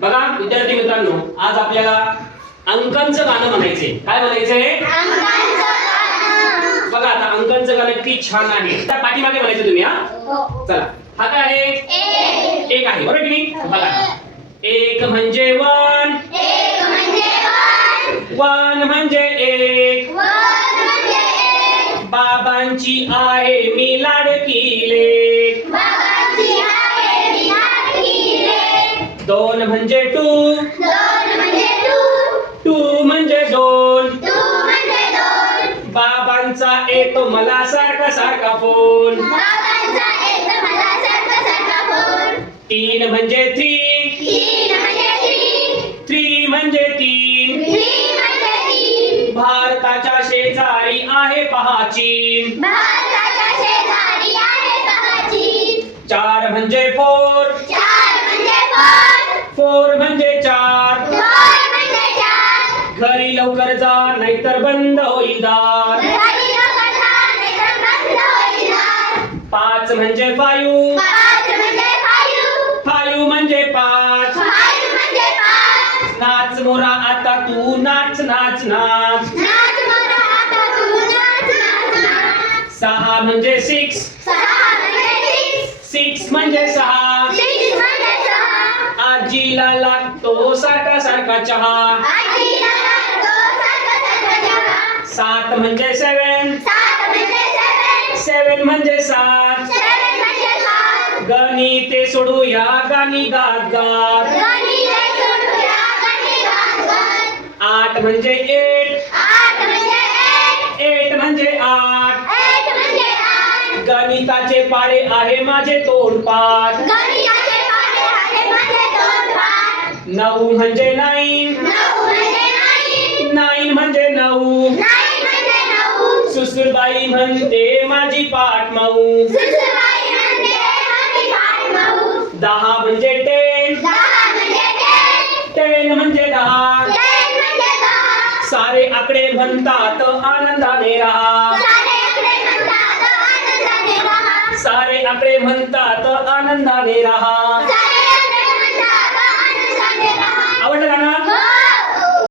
बघा विद्यार्थी मित्रांनो आज आपल्याला अंकांचं गाणं म्हणायचंय. काय म्हणायचंय? बघा आता अंकांचं गाणं किती छान आहे. त्या पाठीमागे म्हणायचं तुम्ही हा? चला. हा काय आहे? एक. आहे बरोबर की नाही? बघा. एक म्हणजे वन. वन म्हणजे एक. बाबांची आहे मी लाडकी. दोन म्हणजे टू. टू. म्हणजे दोन. बाबांचा येतो मला सारखा सारखा फोन. तीन म्हणजे थ्री थ्री म्हणजे तीन. भारताच्या शेजारी आहे पहा चीन. भारताच्या शेजारी आहे पहाची चार म्हणजे फोर लवकर जा नाहीतर बंद होईल दार. घरी लवकर जा, नाहीतर बंद होईल दार. पाच म्हणजे फायू. पाच म्हणजे फायू. फायू म्हणजे पाच. फायू म्हणजे पाच. नाच मोरा आता तू नाच नाच नाच. नाच मोरा आता तू नाच नाच नाच. सहा म्हणजे सिक्स. सहा म्हणजे सिक्स. म्हणजे सहा. आजीला लागतो सारखा सारखा चहा. सात म्हणजे सेवन सात म्हणजे seven, सेवन म्हणजे सात म्हणजे सात. गणिते सोडूया गाणी गात गात. आठ म्हणजे एट म्हणजे एक, एट म्हणजे आठ. गणिताचे पाडे आहे माझे तोंडपाठ. नऊ म्हणजे नाईन नाईन म्हणजे नऊ. सुसुरबाई म्हणते माझी पाठ मऊ. दहा म्हणजे टेन म्हणजे टेन म्हणजे म्हणजे दहा. सारे आकडे म्हणतात आनंदाने राहा सारे आकडे म्हणतात आनंदाने राहा.